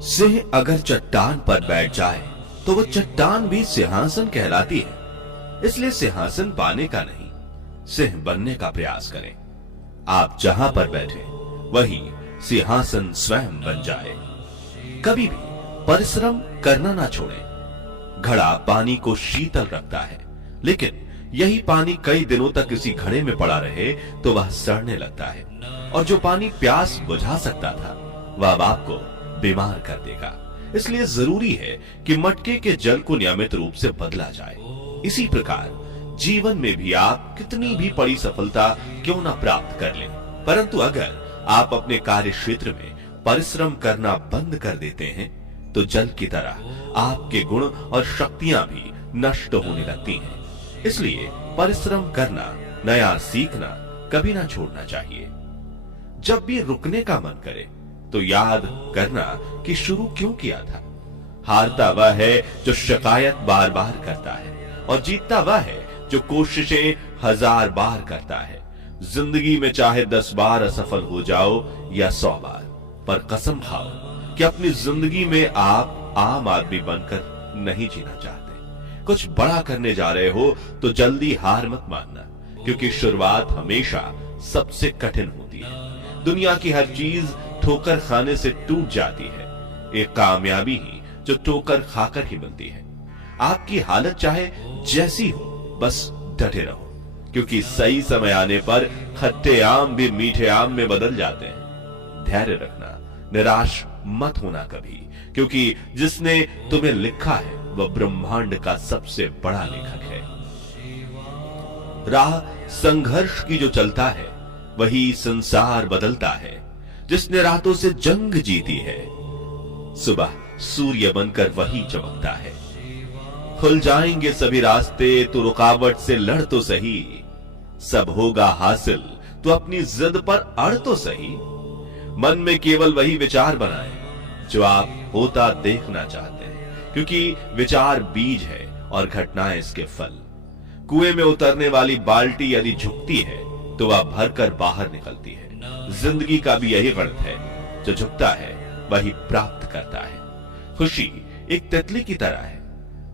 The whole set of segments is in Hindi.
सिंह अगर चट्टान पर बैठ जाए तो वो चट्टान भी सिंहासन कहलाती है। इसलिए सिंहासन पाने का नहीं, सिंह बनने का प्रयास करें। आप जहां पर बैठे वही सिंहासन स्वयं बन जाए। कभी भी परिश्रम करना ना छोड़ें। घड़ा पानी को शीतल रखता है, लेकिन यही पानी कई दिनों तक किसी घड़े में पड़ा रहे तो वह सड़ने लगता है, और जो पानी प्यास बुझा सकता था वह अब आपको बीमार कर देगा। इसलिए जरूरी है कि मटके के जल को नियमित रूप से बदला जाए। इसी प्रकार जीवन में भी आप कितनी भी बड़ी सफलता क्यों ना प्राप्त कर लें, परंतु अगर आप अपने कार्य क्षेत्र में परिश्रम करना बंद कर देते हैं तो जल की तरह आपके गुण और शक्तियां भी नष्ट होने लगती हैं। इसलिए परिश्रम करना, नया सीखना कभी ना छोड़ना चाहिए। जब भी रुकने का मन करे तो याद करना कि शुरू क्यों किया था। हारता वह है जो शिकायत बार बार करता है, और जीतता वह है जो कोशिशें 1000 बार करता है। जिंदगी में चाहे 10 बार असफल हो जाओ या 100 बार, पर कसम खाओ कि अपनी जिंदगी में आप आम आदमी बनकर नहीं जीना चाहते। कुछ बड़ा करने जा रहे हो तो जल्दी हार मत मानना, क्योंकि शुरुआत हमेशा सबसे कठिन होती है। दुनिया की हर चीज ठोकर खाने से टूट जाती है, एक कामयाबी ही जो ठोकर खाकर ही मिलती है। आपकी हालत चाहे जैसी हो, बस डटे रहो, क्योंकि सही समय आने पर खट्टे आम भी मीठे आम में बदल जाते हैं। धैर्य रखना, निराश मत होना कभी, क्योंकि जिसने तुम्हें लिखा है वह ब्रह्मांड का सबसे बड़ा लेखक है। राह संघर्ष की जो चलता है वही संसार बदलता है। जिसने रातों से जंग जीती है, सुबह सूर्य बनकर वही चमकता है। खुल जाएंगे सभी रास्ते तो रुकावट से लड़ तो सही, सब होगा हासिल तो अपनी जिद पर अड़ तो सही। मन में केवल वही विचार बनाएं जो आप होता देखना चाहते हैं, क्योंकि विचार बीज है और घटनाएं इसके फल। कुएं में उतरने वाली बाल्टी यदि झुकती है तो वह भरकर बाहर निकलती है। जिंदगी का भी यही गणित है, जो झुकता है वही प्राप्त करता है। खुशी एक तितली की तरह है,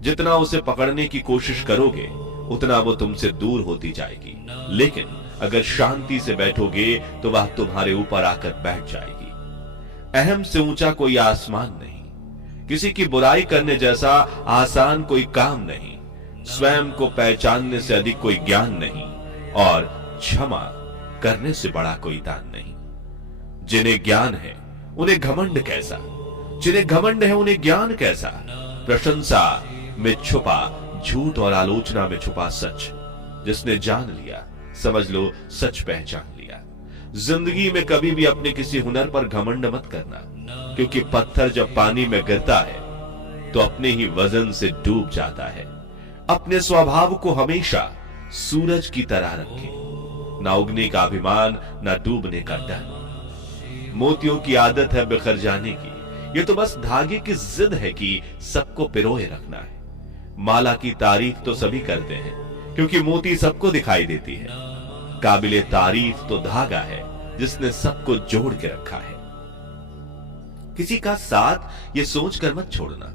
जितना उसे पकड़ने की कोशिश करोगे उतना वो तुमसे दूर होती जाएगी, लेकिन अगर शांति से बैठोगे तो वह तुम्हारे ऊपर आकर बैठ जाएगी। अहम से ऊंचा कोई आसमान नहीं, किसी की बुराई करने जैसा आसान कोई काम नहीं, स्वयं को पहचानने से अधिक कोई ज्ञान नहीं, और क्षमा करने से बड़ा कोई दान नहीं। जिन्हें ज्ञान है उन्हें घमंड कैसा, जिन्हें घमंड है उन्हें ज्ञान कैसा। प्रशंसा में छुपा झूठ और आलोचना में छुपा सच। जिसने जान लिया समझ लो सच पहचान लिया। जिंदगी में कभी भी अपने किसी हुनर पर घमंड मत करना, क्योंकि पत्थर जब पानी में गिरता है तो अपने ही वजन से डूब जाता है। अपने स्वभाव को हमेशा सूरज की तरह रखें, ना उगने का अभिमान, ना डूबने का डर। मोतियों की आदत है बिखर जाने की, ये तो बस धागे की जिद है कि सबको पिरोए रखना है। माला की तारीफ तो सभी करते हैं, क्योंकि मोती सबको दिखाई देती है। काबिले तारीफ तो धागा है जिसने सबको जोड़ के रखा है। किसी का साथ ये सोचकर मत छोड़ना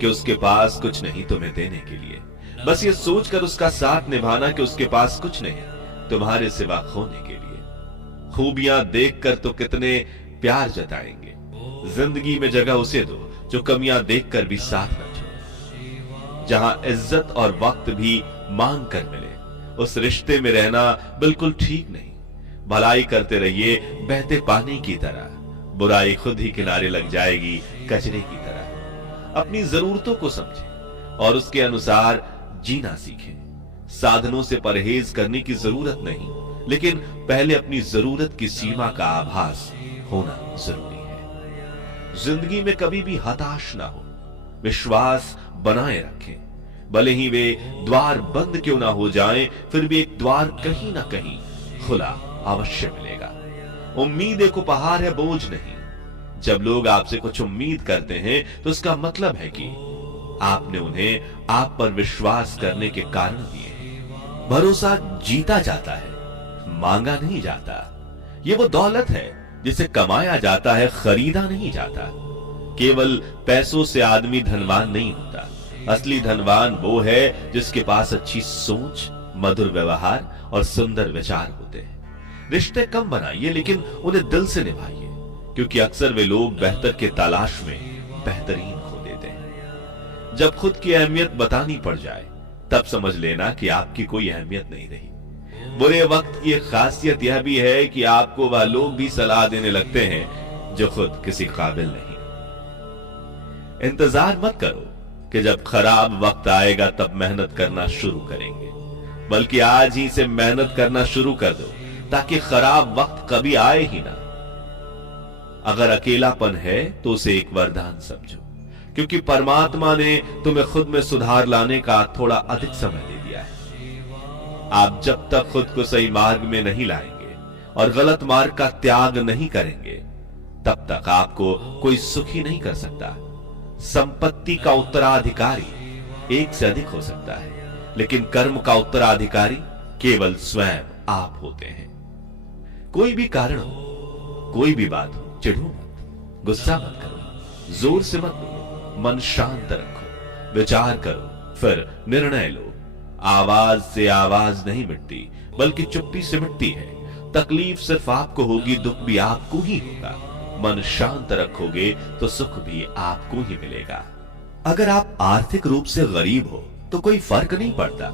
कि उसके पास कुछ नहीं तुम्हें देने के लिए, बस ये सोचकर उसका साथ निभाना कि उसके पास कुछ नहीं तुम्हारे सिवा खोने के लिए। खूबियां देखकर तो कितने प्यार जताएंगे, जिंदगी में जगह उसे दो जो कमियां देखकर भी साथ न छोड़े। जहां इज्जत और वक्त भी मांग कर मिले, उस रिश्ते में रहना बिल्कुल ठीक नहीं। भलाई करते रहिए बहते पानी की तरह, बुराई खुद ही किनारे लग जाएगी कचरे की तरह। अपनी जरूरतों को समझें और उसके अनुसार जीना सीखें। साधनों से परहेज करने की जरूरत नहीं, लेकिन पहले अपनी जरूरत की सीमा का आभास होना जरूरी है। जिंदगी में कभी भी हताश ना हो, विश्वास बनाए रखें। भले ही वे द्वार बंद क्यों ना हो जाएं, फिर भी एक द्वार कहीं ना कहीं खुला अवश्य मिलेगा। उम्मीद एक उपहार है, बोझ नहीं। जब लोग आपसे कुछ उम्मीद करते हैं तो इसका मतलब है कि आपने उन्हें आप पर विश्वास करने के कारण दिए। भरोसा जीता जाता है, मांगा नहीं जाता। ये वो दौलत है जिसे कमाया जाता है, खरीदा नहीं जाता। केवल पैसों से आदमी धनवान नहीं होता। असली धनवान वो है जिसके पास अच्छी सोच, मधुर व्यवहार और सुंदर विचार होते हैं। रिश्ते कम बनाइए लेकिन उन्हें दिल से निभाइए, क्योंकि अक्सर वे लोग बेहतर के तलाश में बेहतरीन खो देते हैं। जब खुद की अहमियत बतानी पड़ जाए तब समझ लेना कि आपकी कोई अहमियत नहीं रही। बुरे वक्त की एक खासियत यह भी है कि आपको वह लोग भी सलाह देने लगते हैं जो खुद किसी काबिल नहीं। इंतजार मत करो कि जब खराब वक्त आएगा तब मेहनत करना शुरू करेंगे, बल्कि आज ही से मेहनत करना शुरू कर दो ताकि खराब वक्त कभी आए ही ना। अगर अकेलापन है तो उसे एक वरदान समझो, क्योंकि परमात्मा ने तुम्हें खुद में सुधार लाने का थोड़ा अधिक समय दे दिया है। आप जब तक खुद को सही मार्ग में नहीं लाएंगे और गलत मार्ग का त्याग नहीं करेंगे तब तक आपको कोई सुखी नहीं कर सकता। संपत्ति का उत्तराधिकारी एक से अधिक हो सकता है, लेकिन कर्म का उत्तराधिकारी केवल स्वयं आप होते हैं। कोई भी कारण हो, कोई भी बात हो, चिढ़ो मत, गुस्सा मत करो, जोर से मत बोलो, मन शांत रखो, विचार करो, फिर निर्णय लो। आवाज से आवाज नहीं मिटती, बल्कि चुप्पी से मिटती है। तकलीफ सिर्फ आपको होगी, दुख भी आपको ही होगा। मन शांत रखोगे तो सुख भी आपको ही मिलेगा। अगर आप आर्थिक रूप से गरीब हो तो कोई फर्क नहीं पड़ता,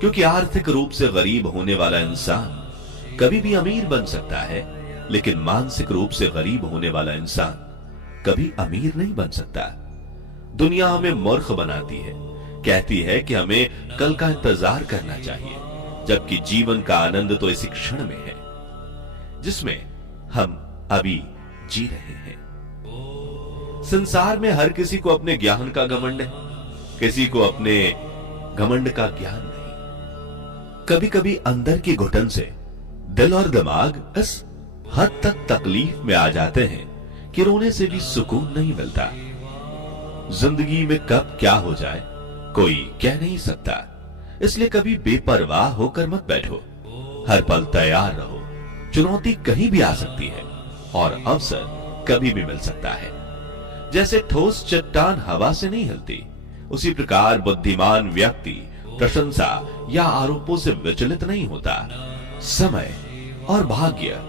क्योंकि आर्थिक रूप से गरीब होने वाला इंसान कभी भी अमीर बन सकता है, लेकिन मानसिक रूप से गरीब होने वाला इंसान कभी अमीर नहीं बन सकता। दुनिया हमें मूर्ख बनाती है, कहती है कि हमें कल का इंतजार करना चाहिए, जबकि जीवन का आनंद तो इसी क्षण में है जिसमें हम अभी जी रहे हैं। संसार में हर किसी को अपने ज्ञान का घमंड है, किसी को अपने घमंड का ज्ञान नहीं। कभी कभी अंदर की घुटन से दिल और दिमाग इस हद तक तकलीफ में आ जाते हैं कि रोने से भी सुकून नहीं मिलता। जिंदगी में कब क्या हो जाए कोई कह नहीं सकता, इसलिए कभी बेपरवाह होकर मत बैठो। हर पल तैयार रहो, चुनौती कहीं भी आ सकती है और अवसर कभी भी मिल सकता है। जैसे ठोस चट्टान हवा से नहीं हिलती, उसी प्रकार बुद्धिमान व्यक्ति प्रशंसा या आरोपों से विचलित नहीं होता। समय और भाग्य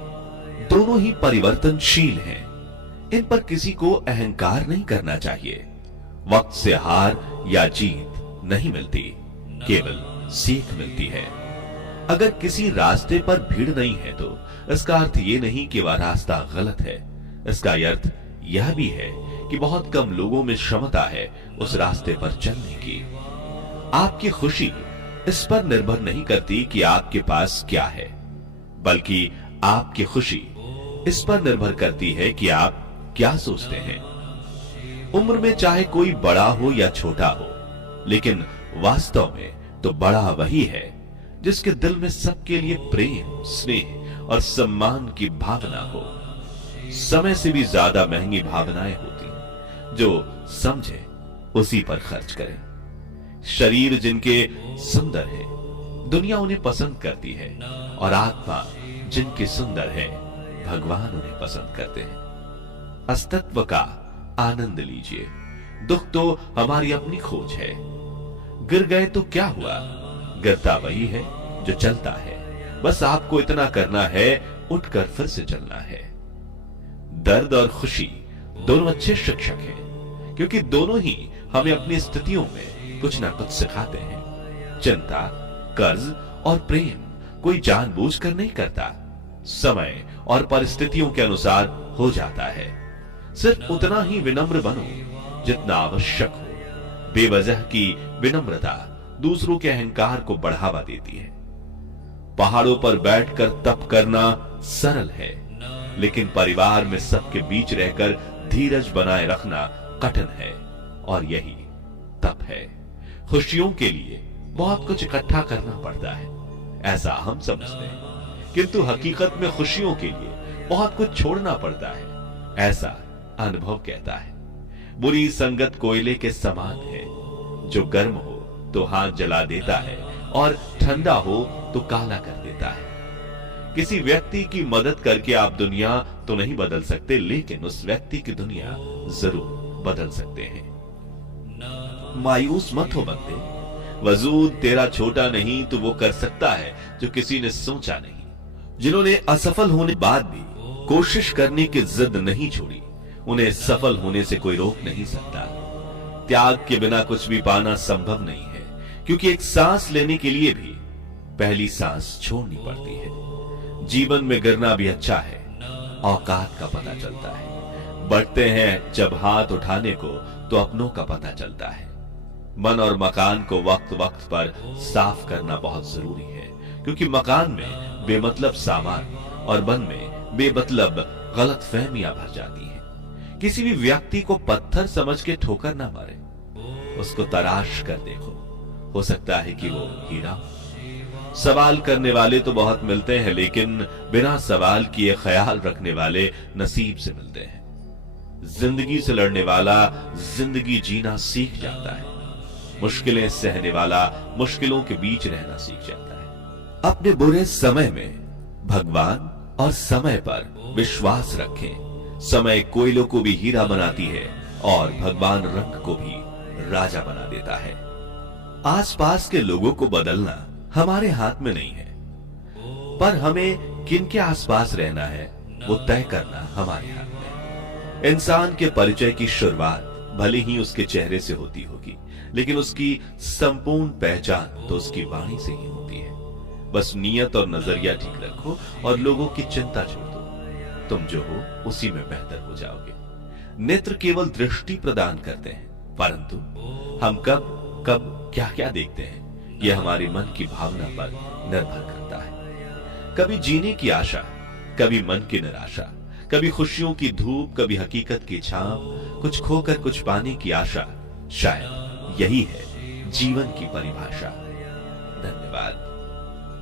दोनों ही परिवर्तनशील हैं, इन पर किसी को अहंकार नहीं करना चाहिए। वक्त से हार या जीत नहीं मिलती, केवल सीख मिलती है। अगर किसी रास्ते पर भीड़ नहीं है तो इसका अर्थ ये नहीं कि वह रास्ता गलत है। इसका अर्थ यह भी है कि बहुत कम लोगों में क्षमता है उस रास्ते पर चलने की। आपकी खुशी इस पर निर्भर नहीं करती कि आपके पास क्या है, बल्कि आपकी खुशी इस पर निर्भर करती है कि आप क्या सोचते हैं। उम्र में चाहे कोई बड़ा हो या छोटा हो, लेकिन वास्तव में तो बड़ा वही है जिसके दिल में सबके लिए प्रेम, स्नेह और सम्मान की भावना हो। समय से भी ज्यादा महंगी भावनाएं होती हैं, जो समझे उसी पर खर्च करें। शरीर जिनके सुंदर है, दुनिया उन्हें पसंद करती है, और आत्मा जिनकी सुंदर है, भगवान उन्हें पसंद करते हैं। अस्तित्व का आनंद लीजिए। दुख तो हमारी अपनी खोज है। गिर गए तो क्या हुआ, गिरता वही है जो चलता है। बस आपको इतना करना है, उठकर फिर से चलना है। दर्द और खुशी दोनों अच्छे शिक्षक हैं, क्योंकि दोनों ही हमें अपनी स्थितियों में कुछ ना कुछ सिखाते हैं। चिंता, कर्ज और प्रेम कोई जानबूझकर नहीं करता, समय और परिस्थितियों के अनुसार हो जाता है। सिर्फ उतना ही विनम्र बनो जितना आवश्यक हो। बेवजह की विनम्रता दूसरों के अहंकार को बढ़ावा देती है। पहाड़ों पर बैठकर तप करना सरल है, लेकिन परिवार में सबके बीच रहकर धीरज बनाए रखना कठिन है, और यही तप है। खुशियों के लिए बहुत कुछ इकट्ठा करना पड़ता है, ऐसा हम समझते हैं, किंतु हकीकत में खुशियों के लिए बहुत कुछ छोड़ना पड़ता है, ऐसा अनुभव कहता है। बुरी संगत कोयले के समान है, जो गर्म हो तो हाथ जला देता है और ठंडा हो तो काला कर देता है। किसी व्यक्ति की मदद करके आप दुनिया तो नहीं बदल सकते, लेकिन उस व्यक्ति की दुनिया जरूर बदल सकते हैं। मायूस मत हो बंदे, वजूद तेरा छोटा नहीं तो वो कर सकता है जो किसी ने सोचा नहीं। जिन्होंने असफल होने बाद भी कोशिश करने की जिद नहीं छोड़ी, उन्हें सफल होने से कोई रोक नहीं सकता। त्याग के बिना कुछ भी पाना संभव नहीं है, क्योंकि एक सांस लेने के लिए भी पहली सांस छोड़नी पड़ती है। जीवन में गिरना भी अच्छा है, औकात का पता चलता है। बढ़ते हैं जब हाथ उठाने को तो अपनों का पता चलता है। मन और मकान को वक्त वक्त पर साफ करना बहुत जरूरी है, क्योंकि मकान में बेमतलब सामान और मन में बेमतलब गलतफहमियां भर जाती हैं। किसी भी व्यक्ति को पत्थर समझ के ठोकर ना मारे, उसको तराश कर देखो, हो सकता है कि वो हीरा हो। सवाल करने वाले तो बहुत मिलते हैं, लेकिन बिना सवाल किए ख्याल रखने वाले नसीब से मिलते हैं। जिंदगी से लड़ने वाला जिंदगी जीना सीख जाता है। मुश्किलें सहने वाला मुश्किलों के बीच रहना सीख जाता है। अपने बुरे समय में भगवान और समय पर विश्वास रखें। समय कोयलों को भी हीरा बनाती है और भगवान रंग को भी राजा बना देता है। आसपास के लोगों को बदलना हमारे हाथ में नहीं है, पर हमें किनके आसपास रहना है वो तय करना हमारे हाथ में। इंसान के परिचय की शुरुआत भले ही उसके चेहरे से होती होगी, लेकिन उसकी संपूर्ण पहचान तो उसकी वाणी से ही होती है। बस नियत और नजरिया ठीक रखो और लोगों की चिंता छोड़ दो। तुम जो हो उसी में बेहतर हो जाओगे। नेत्र केवल दृष्टि प्रदान करते हैं, परंतु हम कब कब क्या क्या देखते हैं यह हमारे मन की भावना पर निर्भर करता है। कभी जीने की आशा, कभी मन की निराशा, कभी खुशियों की धूप, कभी हकीकत की छांव, कुछ खोकर कुछ पाने की आशा। शायद यही है जीवन की परिभाषा। धन्यवाद।